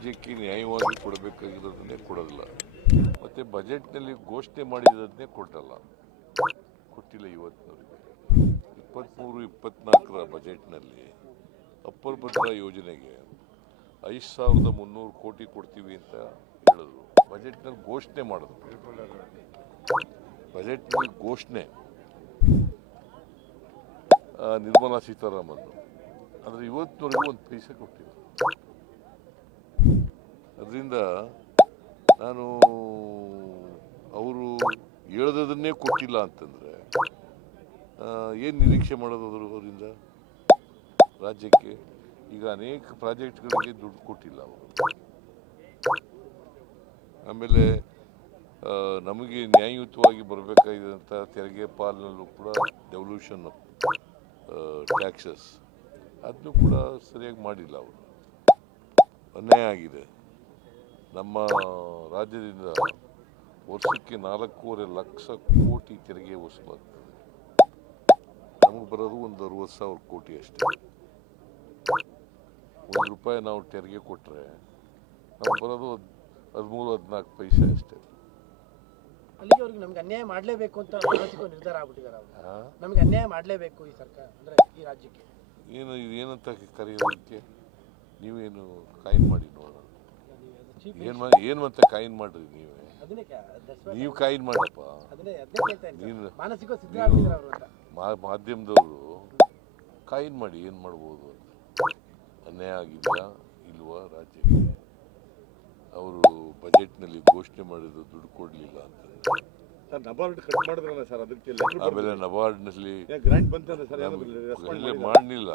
ರಾಜ್ಯಕ್ಕೆ ನ್ಯಾಯವಾಗಿ ಕೊಡಬೇಕಾಗಿರೋದನ್ನೇ ಕೊಡೋದಿಲ್ಲ, ಮತ್ತು ಬಜೆಟ್ನಲ್ಲಿ ಘೋಷಣೆ ಮಾಡಿರೋದನ್ನೇ ಕೊಟ್ಟಿಲ್ಲ ಇವತ್ತಿನವರೆಗೆ. 23-24 ಬಜೆಟ್ನಲ್ಲಿ ಅಪ್ಪರ್ ಭದ್ರಾ ಯೋಜನೆಗೆ 5300 ಕೋಟಿ ಕೊಡ್ತೀವಿ ಅಂತ ಹೇಳಿದ್ರು. ಬಜೆಟ್ನಲ್ಲಿ ಘೋಷಣೆ ಮಾಡಿದ್ರು, ಬಜೆಟ್ನಲ್ಲಿ ಘೋಷಣೆ ನಿರ್ಮಲಾ ಸೀತಾರಾಮನ್. ಆದರೆ ಇವತ್ತಿನವರೆಗೂ ಒಂದು ಪೈಸೆ ಕೊಟ್ಟಿಲ್ಲ. ಅದರಿಂದ ನಾನು ಅವರು ಹೇಳ್ದದನ್ನೇ ಕೊಟ್ಟಿಲ್ಲ ಅಂತಂದರೆ ಏನು ನಿರೀಕ್ಷೆ ಮಾಡೋದು ಅವರಿಂದ ರಾಜ್ಯಕ್ಕೆ? ಈಗ ಅನೇಕ ಪ್ರಾಜೆಕ್ಟ್ಗಳಿಗೆ ದುಡ್ಡು ಕೊಟ್ಟಿಲ್ಲ ಅವರು. ಆಮೇಲೆ ನಮಗೆ ನ್ಯಾಯಯುತವಾಗಿ ಬರಬೇಕಾಗಿದ್ದಂಥ ತೆರಿಗೆ ಪಾಲಿನಲ್ಲೂ ಕೂಡ ಡೆವಲ್ಯೂಷನ್ ಟ್ಯಾಕ್ಸಸ್ ಅದನ್ನು ಕೂಡ ಸರಿಯಾಗಿ ಮಾಡಿಲ್ಲ ಅವರು. ಅನ್ಯಾಯ ಆಗಿದೆ. ನಮ್ಮ ರಾಜ್ಯದಿಂದ ವರ್ಷಕ್ಕೆ 4.5 ಲಕ್ಷ ಕೋಟಿ ತೆರಿಗೆ ವಸೂಲಾಗ್ತದೆ. ನಮಗೆ ಬರೋದು ಒಂದು 60,000 ಕೋಟಿ ಅಷ್ಟೇ. ₹1 ನಾವು ತೆರಿಗೆ ಕೊಟ್ಟರೆ ನಮಗೆ ಬರೋದು 13-14 ಪೈಸೆ ಅಷ್ಟೇ. ಅಲ್ಲಿಗೆ ಅವ್ರಿಗೆ ನಮ್ಗೆ ಅನ್ಯಾಯ ಮಾಡಲೇಬೇಕು ಅಂತ ಮಾನಸಿಕ ನಿರ್ಧಾರ ಆಗ್ಬಿಟ್ಟಿದ್ದಾರೆ ಅವರು. ನಮಗೆ ಅನ್ಯಾಯ ಮಾಡಲೇಬೇಕು ಈ ಸರ್ಕಾರ, ಅಂದರೆ ಈ ರಾಜ್ಯಕ್ಕೆ. ಏನಂತ ಕರೆಯೋದಕ್ಕೆ ನೀವೇನು ಕಾಯಿನ್ ಮಾಡಿ ನೋಡೋಣ. ಏನು ಅಂತ ಕಾಯಿನ್ ಮಾಡ್ರಿ ನೀವೇ. ನೀವು ಕಾಯಿನ್ ಮಾಡಪ್ಪ. ಮಾಧ್ಯಮದವರು ಕಾಯಿನ್ ಮಾಡಿ ಏನು ಮಾಡ್ಬೋದು ಅಂತ. ಅನ್ಯಾಯ ಆಗಿದೆಯಾ ಇಲ್ವಾ ರಾಜ್ಯಕ್ಕೆ? ಅವರು ಬಜೆಟ್ನಲ್ಲಿ ಘೋಷಣೆ ಮಾಡಿದ್ದು ದುಡ್ಡು ಕೊಡಲಿಲ್ಲ ಅಂತ. ನಬಾರ್ಡ್ ಕಟ್ ಮಾಡಿದ್ರಲ್ಲ ಸರ್, ಅದಕ್ಕೆ ಆಮೇಲೆ ನಬಾರ್ಡ್ನಲ್ಲಿ ಗ್ರಾಂಟ್ ಬಂತಂದ್ರೆ ಸರ್ ಮಾಡಲಿಲ್ಲ.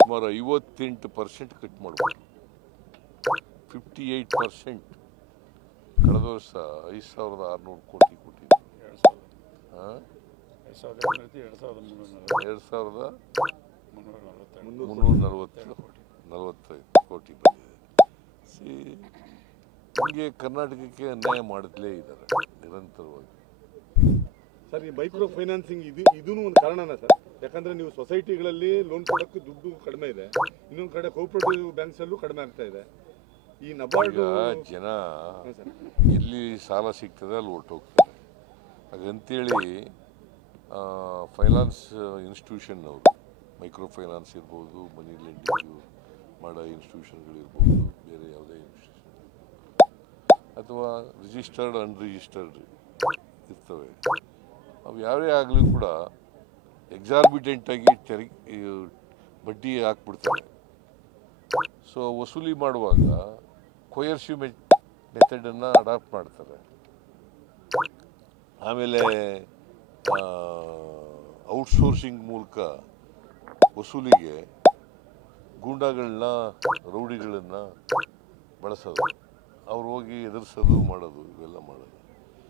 ಸುಮಾರು 58% ಕಟ್ ಮಾಡ್ಬೋದು. 58%. ಕಳೆದ ವರ್ಷ 5,600 ಕೋಟಿ ಕೊಟ್ಟಿದ್ದು. 2,345 ಕೋಟಿ ಬಂದಿದೆ. ಹೀಗೆ ಕರ್ನಾಟಕಕ್ಕೆ ಅನ್ಯಾಯ ಮಾಡಲೇ ಇದ್ದಾರೆ ನಿರಂತರವಾಗಿ. ಸರ್, ಈ ಮೈಕ್ರೋ ಫೈನಾನ್ಸಿಂಗ್ ಇದೂ ಒಂದು ಕಾರಣನ ಸರ್? ಯಾಕಂದ್ರೆ ನೀವು ಸೊಸೈಟಿಗಳಲ್ಲಿ ಲೋನ್ ಕೊಡೋಕ್ಕೆ ದುಡ್ಡು ಕಡಿಮೆ ಇದೆ, ಇನ್ನೊಂದು ಕಡೆ ಕೋಆಪರೇಟಿವ್ ಬ್ಯಾಂಕ್ಸಲ್ಲೂ ಕಡಿಮೆ ಆಗ್ತಾ ಇದೆ. ಈ ನಬಾರ್ಡ್ ಜನ ಎಲ್ಲಿ ಸಾಲ ಸಿಗ್ತದೆ ಅಲ್ಲಿ ಹೊರಟೋಗ್ತಾರೆ. ಹಾಗಂತೇಳಿ ಫೈನಾನ್ಸ್ ಇನ್ಸ್ಟಿಟ್ಯೂಷನ್ನವರು, ಮೈಕ್ರೋ ಫೈನಾನ್ಸ್ ಇರ್ಬೋದು, ಮನಿ ಲೆಂಡಿಂಗು ಮಾಡೋ ಇನ್ಸ್ಟಿಟ್ಯೂಷನ್ಗಳಿರ್ಬೋದು, ಬೇರೆ ಯಾವುದೇ ಇನ್ಸ್ಟಿಟ್ಯೂಷನ್ ಅಥವಾ ರಿಜಿಸ್ಟರ್ಡ್ ಅನ್ರಿಜಿಸ್ಟರ್ಡ್ ಇರ್ತವೆ, ಅವು ಯಾವೇ ಆಗಲಿ ಕೂಡ ಎಕ್ಸಾರ್ಬಿಟೆಂಟಾಗಿ ಬಡ್ಡಿ ಹಾಕ್ಬಿಡ್ತಾರೆ. ಸೊ ವಸೂಲಿ ಮಾಡುವಾಗ ಕೊಯರ್ಸಿವ್ ಮೆಥಡನ್ನು ಅಡಾಪ್ಟ್ ಮಾಡ್ತಾರೆ. ಆಮೇಲೆ ಔಟ್ಸೋರ್ಸಿಂಗ್ ಮೂಲಕ ವಸೂಲಿಗೆ ಗೂಂಡಾಗಳನ್ನ, ರೌಡಿಗಳನ್ನು ಬಳಸೋದು, ಅವ್ರು ಹೋಗಿ ಎದುರಿಸೋದು, ಮಾಡೋದು, ಇವೆಲ್ಲ ಮಾಡೋದು.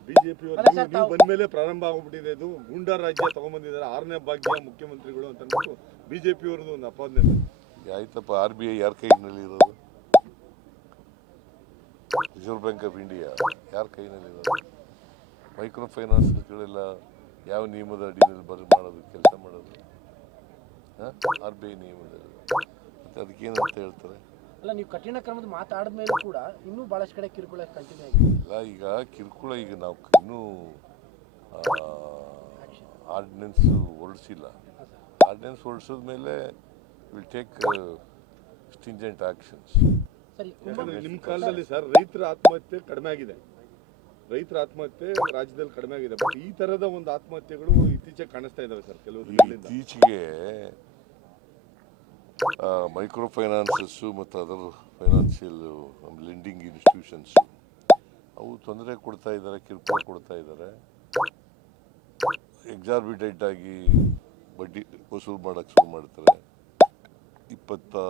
ಬಿಜೆಪಿ ನೀವು ಬಂದ ಮೇಲೆ ಪ್ರಾರಂಭ ಆಗ್ಬಿಟ್ಟಿದೆ. ಇದು ಗೂಂಡಾ ರಾಜ್ಯ ತಗೊಂಡ್ಬಂದಿದ್ದಾರೆ, 6ನೇ ಭಾಗ್ಯ ಮುಖ್ಯಮಂತ್ರಿಗಳು ಅಂತ ಅಂದ್ಬಿಟ್ಟು ಬಿಜೆಪಿ ಅವ್ರದ್ದು ಒಂದು ಅಪಾದನೆ. ಆಯ್ತಪ್ಪ, RBI ಯಾರ ಕೈನಲ್ಲಿ ಇರೋದು? ರಿಸರ್ವ್ ಬ್ಯಾಂಕ್ ಆಫ್ ಇಂಡಿಯಾ ಯಾರ ಕೈನಲ್ಲಿ ಇರೋದು? ಮೈಕ್ರೋ ಫೈನಾನ್ಸ್ಗಳೆಲ್ಲ ಯಾವ ನಿಯಮದ ಅಡಿಯಲ್ಲಿ ಮಾಡೋದು, ಕೆಲಸ ಮಾಡೋದು? RBI ನಿಯಮದಲ್ಲಿ. ಮತ್ತೆ ಅದಕ್ಕೇನಂತ ಹೇಳ್ತಾರೆ? ಅಲ್ಲ, ನೀವು ಕಠಿಣ ಕ್ರಮದ ಮಾತಾಡಿದ ಮೇಲೆ ಕೂಡ ಇನ್ನೂ ಬಹಳಷ್ಟು ಕಡೆ ಕಿರುಕುಳ ಕಂಟಿನ್ಯೂ ಆಗಿದೆ. ಇಲ್ಲ, ಈಗ ಕಿರುಕುಳ ಈಗ ನಾವು ಇನ್ನೂ ಆರ್ಡಿನೆನ್ಸ್ ಹೊರಡಿಸಿಲ್ಲ. ಆರ್ಡಿನೆನ್ಸ್ ಹೊರಡಿಸಿದ ಮೇಲೆ ವಿಲ್ ಟೇಕ್ ಸ್ಟಿಂಜೆಂಟ್ ಆಕ್ಷನ್ಸ್. ನಿಮ್ಮ ಕಾಲದಲ್ಲಿ ಸರ್ ರೈತರ ಆತ್ಮಹತ್ಯೆ ಕಡಿಮೆ ಆಗಿದೆ, ರೈತರ ಆತ್ಮಹತ್ಯೆ ರಾಜ್ಯದಲ್ಲಿ ಕಡಿಮೆ ಆಗಿದೆ. ಬಟ್ ಈ ತರದ ಒಂದು ಆತ್ಮಹತ್ಯೆಗಳು ಇತ್ತೀಚೆಗೆ ಕಾಣಿಸ್ತಾ ಇದಾವೆ ಸರ್. ಕೆಲವರು ಇತ್ತೀಚೆಗೆ ಮೈಕ್ರೋ ಫೈನಾನ್ಸಸ್ಸು ಮತ್ತು ಅದರ್ ಫೈನಾನ್ಷಿಯಲ್ ಲೆಂಡಿಂಗ್ ಇನ್ಸ್ಟಿಟ್ಯೂಷನ್ಸು ಅವು ತೊಂದರೆ ಕೊಡ್ತಾ ಇದ್ದಾರೆ, ಕಿರುಕುಳ ಕೊಡ್ತಾ ಇದ್ದಾರೆ. ಎಕ್ಸಾರ್ಬಿಟೆಂಟ್ ಆಗಿ ಬಡ್ಡಿ ವಸೂಲು ಮಾಡೋಕ್ಕೆ ಶುರು ಮಾಡ್ತಾರೆ. 28,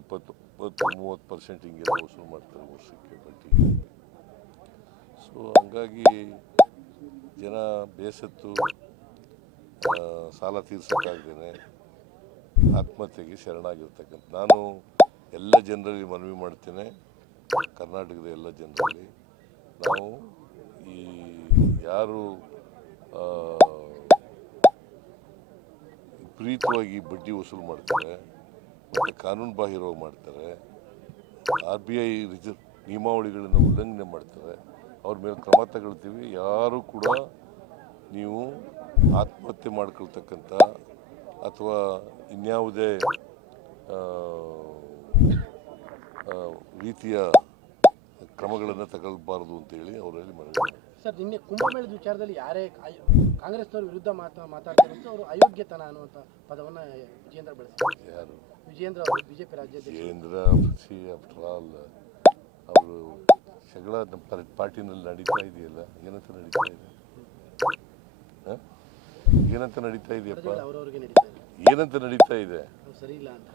20, 30% ಹಿಂಗೆಲ್ಲ ವಸೂಲು ಮಾಡ್ತಾರೆ ವರ್ಷಕ್ಕೆ ಬಡ್ಡಿ. ಸೊ ಹಂಗಾಗಿ ಜನ ಬೇಸತ್ತು ಸಾಲ ತೀರ್ಸೋಕ್ಕಾಗ್ದೇನೆ ಆತ್ಮಹತ್ಯೆಗೆ ಶರಣಾಗಿರ್ತಕ್ಕಂಥ ನಾನು ಎಲ್ಲ ಜನರಲ್ಲಿ ಮನವಿ ಮಾಡ್ತೇನೆ. ಕರ್ನಾಟಕದ ಎಲ್ಲ ಜನರಲ್ಲಿ ನಾವು ಈ ಯಾರು ವಿಪರೀತವಾಗಿ ಬಡ್ಡಿ ವಸೂಲು ಮಾಡ್ತಾರೆ ಮತ್ತು ಕಾನೂನು ಬಾಹಿರವಾಗಿ ಮಾಡ್ತಾರೆ RBI ನಿಯಮಾವಳಿಗಳನ್ನು ಉಲ್ಲಂಘನೆ ಮಾಡ್ತಾರೆ ಅವ್ರ ಮೇಲೆ ಕ್ರಮ ತಗೊಳ್ತೀವಿ. ಯಾರು ಕೂಡ ನೀವು ಆತ್ಮಹತ್ಯೆ ಮಾಡ್ಕೊಳ್ತಕ್ಕಂಥ ಅಥವಾ ಇನ್ಯಾವುದೇ ರೀತಿಯ ಕ್ರಮಗಳನ್ನು ತಗೊಳ್ಬಾರ್ದು ಅಂತೇಳಿ ಅವರಲ್ಲಿ ಮನವಿ. ಸರ್ ನಿನ್ನೆ ಕುಂಭಮೇಳದ ವಿಚಾರದಲ್ಲಿ ಯಾರೇ ಕಾಂಗ್ರೆಸ್ನವ್ರ ವಿರುದ್ಧ ಮಾತಾಡ್ತಾರೆ ಅಂತ ಅವರು ಅಯೋಗ್ಯತನ ಅನ್ನುವಂಥ ಪದವನ್ನು ವಿಜೇಂದ್ರ ಬಳಸಿದ್ದಾರೆ. ಯಾರು? ವಿಜೇಂದ್ರ ಅವರು ಬಿಜೆಪಿ ರಾಜ್ಯಾಧ್ಯಕ್ಷ. ವಿಜೇಂದ್ರ ಆಫ್ಟರ್ ಆಲ್ ಅವರು ಜಗಳ ನಮ್ಮ ಪಾರ್ಟಿನಲ್ಲಿ ನಡೀತಾ ಇದೆಯಲ್ಲ, ಏನಂತ ನಡೀತಾ ಇದೆ? ಏನಂತ ನಡೀತಾ ಇದೆಯಪ್ಪ? ಅವರವ್ರಿಗೆ ನಡೀತಾ ಇದೆ. ಏನಂತ ನಡೀತಾ ಇದೆ? ಸರಿ ಇಲ್ಲ ಅಂತ.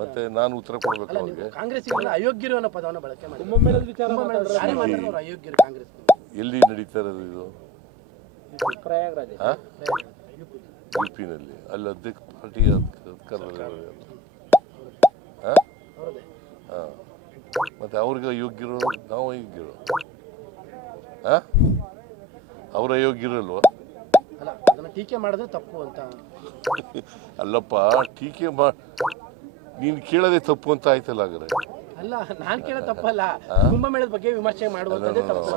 ಮತ್ತೆ ನಾನು ಉತ್ತರ ಕೊಡ್ಬೇಕು ಅವ್ರಿಗೆ? ಕಾಂಗ್ರೆಸ್ಸಿಗೆ ಅಯೋಗ್ಯರು ಅನ್ನೋ ಪದವನ್ನು ಬಳಕೆ ಮಾಡಿ ಅಯೋಗ್ಯರು ಕಾಂಗ್ರೆಸ್ ಎಲ್ಲಿ ನಡೀತಾ ಇರೋದು ಇದು? ಯುಪಿನಲ್ಲಿ. ಅಲ್ಲಿ ಅಧ್ಯಕ್ಷ ಪಾರ್ಟಿ ಮತ್ತೆ ಅವ್ರಿಗೆ ಅಯೋಗ್ಯರು, ನಾವು ಅಯೋಗ್ಯರು? ಅವ್ರ ಅಯೋಗ್ಯರಲ್ವಾ? ಅಲ್ಲ, ಅದನ್ನ ಟೀಕೆ ಮಾಡಿದ್ರೆ ತಪ್ಪು ಅಂತ. ಅಲ್ಲಪ್ಪ, ಟೀಕೆ ನೀನು ಕೇಳೋದೇ ತಪ್ಪು ಅಂತ ಆಯ್ತಲ್ಲ ಹಾಗಾದ್ರೆ? ಅಲ್ಲ, ನಾನು ಕೇಳೋ ತಪ್ಪಲ್ಲ, ಕುಂಭಮೇಳದ ಬಗ್ಗೆ ವಿಮರ್ಶೆ ಮಾಡುವಂಥದ್ದೇ ತಪ್ಪು.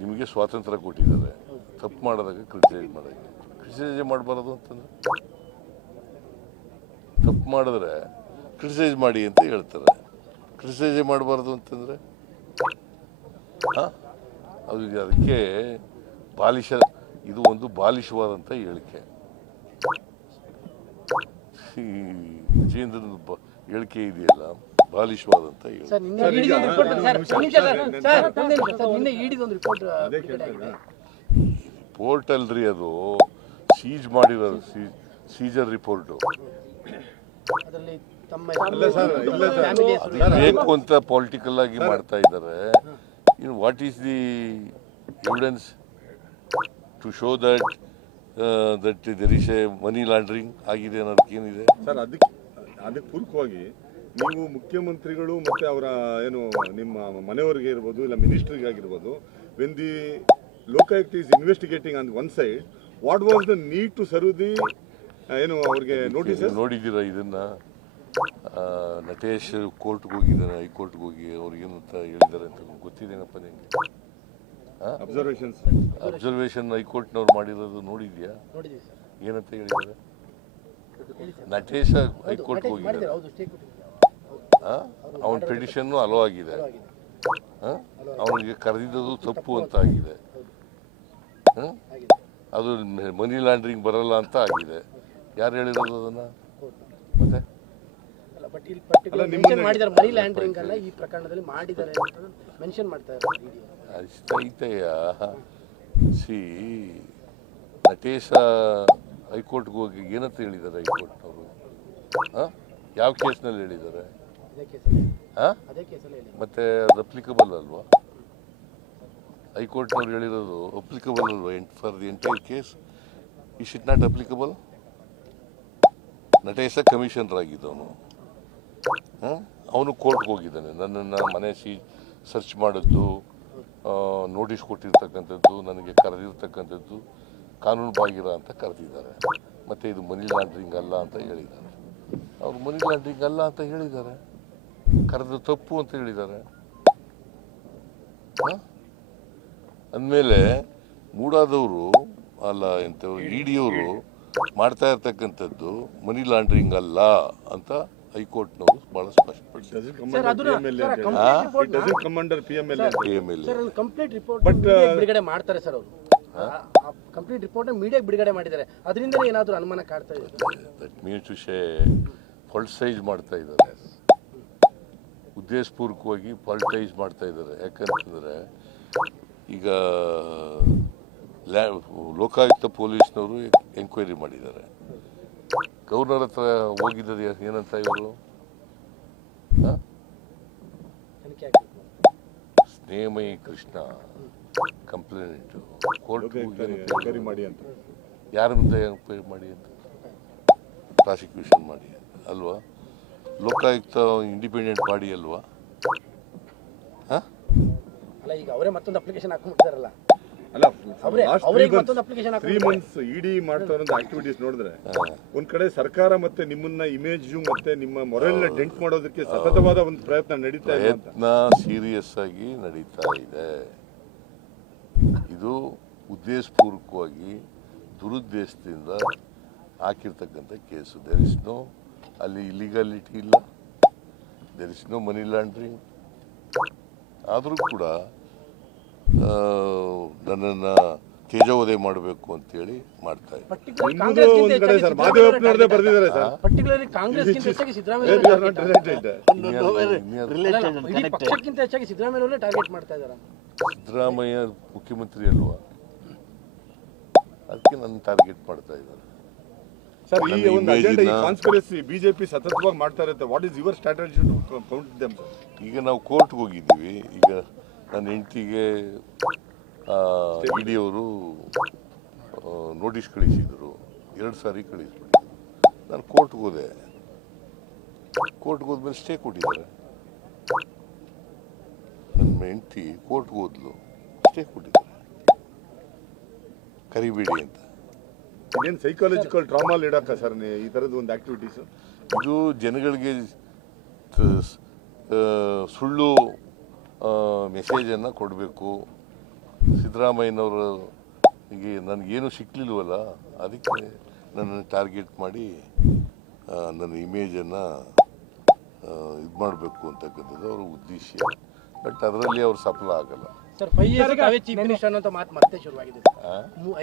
ನಿಮಗೆ ಸ್ವಾತಂತ್ರ್ಯ ಕೊಟ್ಟಿದ್ದಾರೆ, ತಪ್ಪು ಮಾಡೋದಾಗ ಕ್ರಿಟಿಸೈಸ್ ಮಾಡೋಕ್ಕೆ. ಕ್ರಿಟಿಸೈಸ್ ಮಾಡಬಾರದು ಅಂತಂದ್ರೆ, ತಪ್ಪು ಮಾಡಿದ್ರೆ ಕ್ರಿಟಿಸೈಸ್ ಮಾಡಿ ಅಂತ ಹೇಳ್ತಾರೆ. ಕ್ರಿಟಿಸೈಸ್ ಮಾಡಬಾರ್ದು ಅಂತಂದ್ರೆ ಅದಕ್ಕೆ ಇದು ಒಂದು ಬಾಲಿಶವಾದಂಥ ಹೇಳಿಕೆ. ಈ ವಿಜೇಂದ್ರನ ಹೇಳಿಕೆ ಇದೆಯಲ್ಲ, ಬಾಲಿಶವಾದಂಥ ಹೇಳಿಕೆ. ರಿಪೋರ್ಟ್ ಅಲ್ರಿ ಅದು, ಸೀಜ್ ಮಾಡಿರೋದು, ಸೀಜರ್ ರಿಪೋರ್ಟು. ಬೇಕು ಅಂತ ಪೊಲಿಟಿಕಲ್ ಆಗಿ ಮಾಡ್ತಾ ಇದ್ದಾರೆ. ಇನ್ನು what is the evidence to show that there is a money laundering ಆಗಿದೆ ಅನ್ನೋದಕ್ಕೆ ಏನಿದೆ ಸರ್? ಅದಕ್ಕೆ ಪೂರಕವಾಗಿ ನೀವು ಮುಖ್ಯಮಂತ್ರಿಗಳು ಮತ್ತೆ ಅವರ ಏನು ನಿಮ್ಮ ಮನೆಯವರಿಗೆ ಇರ್ಬೋದು, ಇಲ್ಲ ಮಿನಿಸ್ಟ್ರಿಗೆ ಆಗಿರ್ಬೋದು, when the Lokayukta is investigating on one side, what was the need to serve the ಏನು ಅವ್ರಿಗೆ ನೋಟಿಸ್? ನೋಡಿದ್ದೀರಾ ಇದನ್ನ? ನಟೇಶ್ ಕೋರ್ಟ್ಗೆ ಹೋಗಿದ್ದಾನೆ, ಹೈಕೋರ್ಟ್ಗೆ ಹೋಗಿ ಅವ್ರಿಗೇನಂತ ಹೇಳಿದ್ದಾರೆ ಅಂತ ಗೊತ್ತಿದೇನಪ್ಪ ನಿಮಗೆ? ಅಬ್ಸರ್ವೇಷನ್ ಹೈಕೋರ್ಟ್ನವ್ರು ಮಾಡಿರೋದು ನೋಡಿದ್ಯಾ? ಏನಂತ ಹೇಳಿದ್ದಾರೆ? ನಟೇಶ ಹೈಕೋರ್ಟ್ಗೆ ಹೋಗಿದ್ದಾರೆ, ಅವನ ಪಿಟಿಷನ್ನು ಅಲೋ ಆಗಿದೆ, ಅವನಿಗೆ ಕರೆದಿದ್ದು ತಪ್ಪು ಅಂತ ಆಗಿದೆ, ಅದು ಮನಿ ಲಾಂಡ್ರಿಂಗ್ ಬರಲ್ಲ ಅಂತ ಆಗಿದೆ. ಯಾರು ಹೇಳಿರೋದು ಅದನ್ನ? ಮತ್ತೆ ಮನಿ ಲ್ಯಾಂಡ್ರಿಂಗ್ ಅಲ್ಲ, ಈ ಪ್ರಕರಣದಲ್ಲಿ ಮಾಡಿದ್ದಾರೆ ಅಂತ ಮೆನ್ಷನ್ ಮಾಡ್ತಾ ಇದ್ದಾರೆ. ಸಿ ನಟೇಶ ಹೈಕೋರ್ಟ್ಗೆ ಹೋಗಿ ಏನಂತ ಹೇಳಿದ್ದಾರೆ ಹೈಕೋರ್ಟ್ನವರು? ಯಾವ ಕೇಸ್ನಲ್ಲಿ ಹೇಳಿದ್ದಾರೆ? ಮತ್ತೆ ಅದು ಅಪ್ಲಿಕಬಲ್ ಅಲ್ವಾ? ಹೈಕೋರ್ಟ್ನವ್ರು ಹೇಳಿರೋದು ಅಪ್ಲಿಕಬಲ್ ಅಲ್ವಾ for the entire case? Is it not applicable? Natesha commissioner ಆಗಿದ್ದವನು, ಅವನು ಕೋರ್ಟ್ಗೆ ಹೋಗಿದ್ದಾನೆ. ನನ್ನನ್ನು ಮನೆ ಸರ್ಚ್ ಮಾಡಿದ್ದು, ನೋಟಿಸ್ ಕೊಟ್ಟಿರ್ತಕ್ಕಂಥದ್ದು, ನನಗೆ ಕರೆದಿರ್ತಕ್ಕಂಥದ್ದು ಕಾನೂನು ಬಾಹಿರ ಅಂತ ಕರೆದಿದ್ದಾರೆ. ಮತ್ತು ಇದು ಮನಿ ಲಾಂಡ್ರಿಂಗ್ ಅಲ್ಲ ಅಂತ ಹೇಳಿದ್ದಾರೆ. ಅವ್ರು ಮನಿ ಲಾಂಡ್ರಿಂಗ್ ಅಲ್ಲ ಅಂತ ಹೇಳಿದ್ದಾರೆ, ಕರೆದು ತಪ್ಪು ಅಂತ ಹೇಳಿದ್ದಾರೆ. ಅಂದಮೇಲೆ ಮೂಡಾದವರು ಅಲ್ಲ ಎಂತ ಇಡಿಯವರು ಮಾಡ್ತಾ ಇರ್ತಕ್ಕಂಥದ್ದು ಮನಿ ಲಾಂಡ್ರಿಂಗ್ ಅಲ್ಲ ಅಂತ ಹೈಕೋರ್ಟ್ನವರು ಬಹಳ ಸ್ಪಷ್ಟಪಡಿಸಿದ್ದಾರೆ. ಬಿಡುಗಡೆ ಮಾಡ್ತಾರೆ ಸರ್ ಅವರು, ಕಂಪ್ಲೀಟ್ ರಿಪೋರ್ಟ್ ಮೀಡಿಯಾಗೆ ಬಿಡುಗಡೆ ಮಾಡಿದ್ದಾರೆ. ಅದರಿಂದ ಏನಾದರೂ ಅನುಮಾನ ಕಾಡ್ತಾ ಇದೆ? That means to say politicise ಮಾಡ್ತಾ ಇದ್ದಾರೆ, ಉದ್ದೇಶಪೂರ್ವಕವಾಗಿ ಪಾಲಿಟೈಸ್ ಮಾಡ್ತಾ ಇದ್ದಾರೆ. ಯಾಕಂತಂದರೆ ಈಗ ಲೋಕಾಯುಕ್ತ ಪೊಲೀಸ್ನವರು ಎಂಕ್ವೈರಿ ಮಾಡಿದ್ದಾರೆ. ಗವರ್ನರ್ ಹತ್ರ ಹೋಗಿದ್ದದು ಏನಂತ ಇವರು ಸ್ನೇಹಮಯಿ ಕೃಷ್ಣ ಕಂಪ್ಲೇಂಟ್ ಕೋರ್ಟ್ ಮಾಡಿ ಅಂತ, ಯಾರ ಮುಂದೆ ಎಂಕ್ವೈರಿ ಮಾಡಿ ಅಂತ, ಪ್ರಾಸಿಕ್ಯೂಷನ್ ಮಾಡಿ ಅಲ್ವಾ? ಲೋಕಾಯುಕ್ತ ಇಂಡಿಪೆಂಡೆಂಟ್ ಬಾಡಿ ಅಲ್ವಾ? ಅಲ್ಲ, ಈಗ ಅವರೇ ಮತ್ತೊಂದು ಅಪ್ಲಿಕೇಶನ್ ಹಾಕೊಂಡ್ಬಿಡ್ತಾರಲ್ಲ, ಅಲ್ಲ ಅವ್ರಿಗೆ ಮತ್ತೊಂದು ಅಪ್ಲಿಕೇಶನ್ 3 months ಇಡಿ ಮಾಡ್ತಾರಂತ ಆಕ್ಟಿವಿಟೀಸ್ ನೋಡಿದ್ರೆ ಒಂದ್ ಕಡೆ ಸರ್ಕಾರ ಮತ್ತೆ ನಿಮ್ಮನ್ನ ಇಮೇಜ್ ಮತ್ತೆ ನಿಮ್ಮ ಮೊರಲ್ ಡೆಂಟ್ ಮಾಡೋದಕ್ಕೆ ಸತತವಾದ ಒಂದು ಪ್ರಯತ್ನ ನಡೀತಾ ಇದೆ ಅಂತ. ಪ್ರಯತ್ನ ಸೀರಿಯಸ್ ಆಗಿ ನಡೀತಾ ಇದೆ. ಇದು ಉದ್ದೇಶಪೂರ್ವಕವಾಗಿ ದುರುದ್ದೇಶದಿಂದ ಹಾಕಿರ್ತಕ್ಕಂಥ ಕೇಸು. ದೇರ್ ಇಸ್ ನೋ ಅಲ್ಲಿ ಇಲಿಗಾಲಿಟಿ ಇಲ್ಲ, there is no money laundering. ಆದರೂ ಕೂಡ ನನ್ನನ್ನು ತೇಜೋವಧೆ ಮಾಡಬೇಕು ಅಂತೇಳಿ ಮಾಡ್ತಾ ಇದ್ದಾರೆ. ನಿಮ್ಮದು ಒಂದ್ ಕಡೆ ಸರ್ ಮಾದೇವಪ್ಪನವ್ರದೇ ಬರ್ದಿದ್ದಾರೆ ಸರ್. ಪರ್ಟಿಕ್ಯುಲರ್ಲಿ ಕಾಂಗ್ರೆಸ್ಗಿಂತ ಹೆಚ್ಚಾಗಿ ಸಿದ್ದರಾಮಯ್ಯ ಇಡೀ ಪಕ್ಷಕ್ಕಿಂತ ಹೆಚ್ಚಾಗಿ ಸಿದ್ದರಾಮಯ್ಯ ಅವರೇ ಟಾರ್ಗೆಟ್ ಮಾಡ್ತಾ ಇದ್ದಾರೆ. ಸಿದ್ದರಾಮಯ್ಯ ಮುಖ್ಯಮಂತ್ರಿ ಅಲ್ವಾ, ಅದಕ್ಕೆ ನನ್ನ ಟಾರ್ಗೆಟ್ ಮಾಡ್ತಾ ಇದ್ದಾರೆ. ಸರ್ ಈ ಒಂದು ಅಜೆಂಡಾ ಈ ಕಾನ್ಸ್ಪಿರಸಿ ಬಿಜೆಪಿ ಸತತವಾಗಿ ಮಾಡ್ತಾ ಇರುತ್ತೆ. What is your strategy to counter them sir? ಈಗ ನಾವು ಕೋರ್ಟ್ಗೆ ಹೋಗಿದ್ದೀವಿ. ಈಗ ನನ್ನ ಹೆಂಡತಿಗೆ ಇಡಿ ಅವರು ನೋಟಿಸ್ ಕಳಿಸಿದರು, 2 ಸಾರಿ ಕಳಿಸ್ಬಿಟ್ಟಿದ್ರು. ನಾನು ಕೋರ್ಟ್ಗೆ ಹೋದೆ. ಕೋರ್ಟ್ಗೆ ಹೋದ್ಮೇಲೆ ಸ್ಟೇ ಕೊಟ್ಟಿದ್ದಾರೆ. ನನ್ನ ಹೆಂಡತಿ ಕೋರ್ಟ್ಗೆ ಹೋದ್ಲು, ಸ್ಟೇ ಕೊಟ್ಟಿದ್ದಾರೆ, ಕರಿಬೇಡಿ ಅಂತ. ಇದೇನು ಸೈಕಾಲಜಿಕಲ್ ಟ್ರಾಮಾ ಇಡಕ್ಕ ಸರ್ ಈ ಥರದ್ದು ಒಂದು ಆಕ್ಟಿವಿಟೀಸ್? ಇದು ಜನಗಳಿಗೆ ಸುಳ್ಳು ಮೆಸೇಜನ್ನು ಕೊಡಬೇಕು. ಸಿದ್ದರಾಮಯ್ಯನವರು ಈಗ ನನಗೇನು ಸಿಕ್ಕಲಿಲ್ವಲ್ಲ, ಅದಕ್ಕೆ ನನ್ನನ್ನು ಟಾರ್ಗೆಟ್ ಮಾಡಿ ನನ್ನ ಇಮೇಜನ್ನು ಇದು ಮಾಡಬೇಕು ಅಂತಕ್ಕಂಥದ್ದು ಅವ್ರ ಉದ್ದೇಶ. ಬಟ್ ಅದರಲ್ಲಿ ಅವ್ರು ಸಫಲ ಆಗಲ್ಲ. ಸರ್ 5 years ತಾವೇ ಚೀಫ್ ಮಿನಿಸ್ಟರ್ ಅನ್ನೋ ಮಾತು ಮತ್ತೆ ಶುರುವಾಗಿದೆ.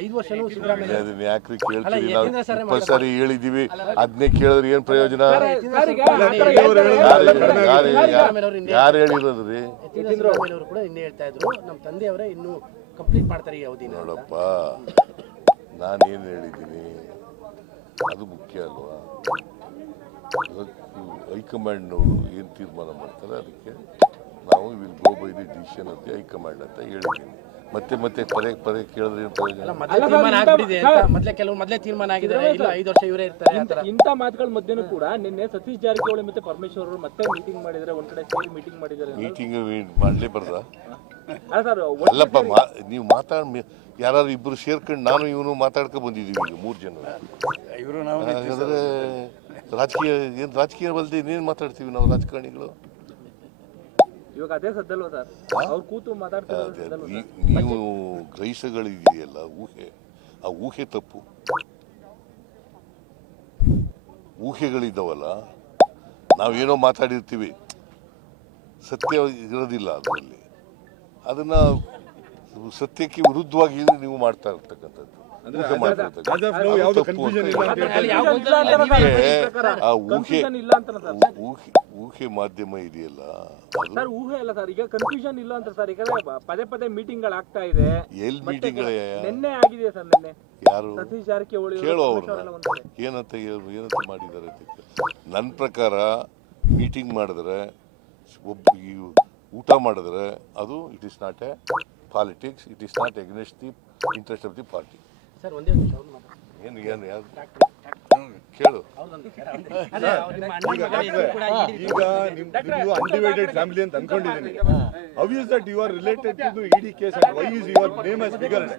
5 ವರ್ಷನೂ ಸಿದ್ದರಾಮಯ್ಯ ಅದನ್ನ ಯಾಕ್ರಿ ಕೇಳ್ತೀವಿ? ನಾವು 20 ಸಾರಿ ಹೇಳಿದೀವಿ, ಅದನ್ನೇ ಕೇಳಿದ್ರೆ ಏನ್ ಪ್ರಯೋಜನ? ಯಾರು ಹೇಳಿರೋದ್ರಿ? ಸಿದ್ದರಾಮಯ್ಯ ಅವರು ಕೂಡ ಇನ್ನೇ ಹೇಳ್ತಾ ಇದ್ರು, ನಮ್ಮ ತಂದೆಯವರೇ ಇನ್ನೂ ಕಂಪ್ಲೀಟ್ ಮಾಡ್ತಾರೆ ಈ ಅವಧಿ. ನೋಡಪ್ಪ, ನಾನೇನು ಹೇಳಿದ್ದೀನಿ ಅದು ಮುಖ್ಯ ಅಲ್ವಾ? ಹೈಕಮಾಂಡ್ನವರು ಏನು ತೀರ್ಮಾನ ಮಾಡ್ತಾರೆ ಅದಕ್ಕೆ ನಾವು will go by the decision of the high command ಅಂತ ಹೇಳಿದ್ದೀನಿ. ಮತ್ತೆ ಪದೇ ಕೇಳಿದ್ರೆ ಏನು ಪ್ರಯೋಜನ? ಮೊದಲೇ ತೀರ್ಮಾನ ಆಗಿದೆ, ಇಲ್ಲ 5 ವರ್ಷ ಇವರೇ ಇರ್ತಾರೆ. ಇಂಥ ಮಾತುಗಳ ಮಧ್ಯನೂ ಕೂಡ ನಿನ್ನೆ ಸತೀಶ್ ಜಾರಕಿಹೊಳಿ ಮತ್ತೆ ಪರಮೇಶ್ವರ್ ಅವರು ಮತ್ತೆ ಮೀಟಿಂಗ್ ಮಾಡಿದ್ರೆ, ಒಂದ್ ಕಡೆ ಸೇರಿ ಮೀಟಿಂಗ್ ಮಾಡಿದ್ದಾರೆ. ಮೀಟಿಂಗ್ ಮಾಡಲೇಬಾರ್ದ? ಸರ್ ಅಲ್ಲಪ್ಪ, ನೀವು ಯಾರು ಇಬ್ರು ಸೇರ್ಕೊಂಡು ನಾನು ಇವನು ಮಾತಾಡ್ಕೊಂಡು ಬಂದಿದ್ದೀವಿ ಈಗ 3 ಜನ. ಹಾಗಾದ್ರೆ ರಾಜಕೀಯ ಬಲ್ದೆ ಇನ್ನೇನು ಮಾತಾಡ್ತೀವಿ ನಾವು ರಾಜಕಾರಣಿಗಳು? ಇವಾಗ ಅದೇ ಸದ್ದಲ್ವ ಸರ್, ಅವ್ರು ಕೂತು ಮಾತಾಡ್ತಾರೆ. ನೀವು ಗ್ರಹಿಸಗಳಿದೆಯಲ್ಲ ಊಹೆ, ಆ ಊಹೆ ತಪ್ಪು. ಊಹೆಗಳಿದ್ದಾವಲ್ಲ, ನಾವೇನೋ ಮಾತಾಡಿರ್ತೀವಿ, ಸತ್ಯ ಇರೋದಿಲ್ಲ ಅದರಲ್ಲಿ. ಅದನ್ನ ಸತ್ಯಕ್ಕೆ ವಿರುದ್ಧವಾಗಿ ನೀವು ಮಾಡ್ತಾ ಇರ್ತಕ್ಕಂಥದ್ದು. ಊಹೆ ಮಾಧ್ಯಮ ಇದೆಯಲ್ಲ, ಸರ್ ಊಹೆ ಅಲ್ಲ ಸರ್, ಈಗ ಕನ್ಫ್ಯೂಷನ್ ಇಲ್ಲ ಅಂತ ಸರ್. ಈಗ ಪದೇ ಮೀಟಿಂಗ್ ಗಳು ಆಗ್ತಾ ಇದೆ. ಎಲ್ಲಿ ಮೀಟಿಂಗ್ ನಿನ್ನೆ ಆಗಿದೆ ಸರ್. ನಿನ್ನೆ ಯಾರು ಸತೀಶ್ ಜಾರಕಿಹೊಳಿ ಕೇಳೋ ಅವ್ರನ್ನ ಏನಂತ ಮಾಡಿದ್ದಾರೆ ಅಂತ. ನನ್ನ ಪ್ರಕಾರ ಮೀಟಿಂಗ್ ಮಾಡಿದ್ರೆ, ಊಟ ಮಾಡಿದ್ರೆ ಅದು it is not A politics, it is not against the interest of the party. Sir ಒಂದೇ ನಿಮಿಷ ಏನು ಯಾರು ಕೇಳು. ಈಗ ನಿಮ್ದು ಅನ್ಡಿವೈಡೆಡ್ ಫ್ಯಾಮಿಲಿ ಅಂತ ಅನ್ಕೊಂಡಿದ್ದೀನಿ. How is that you are related to the ED case and why is your name has ಬಿಗರ್ಡ್?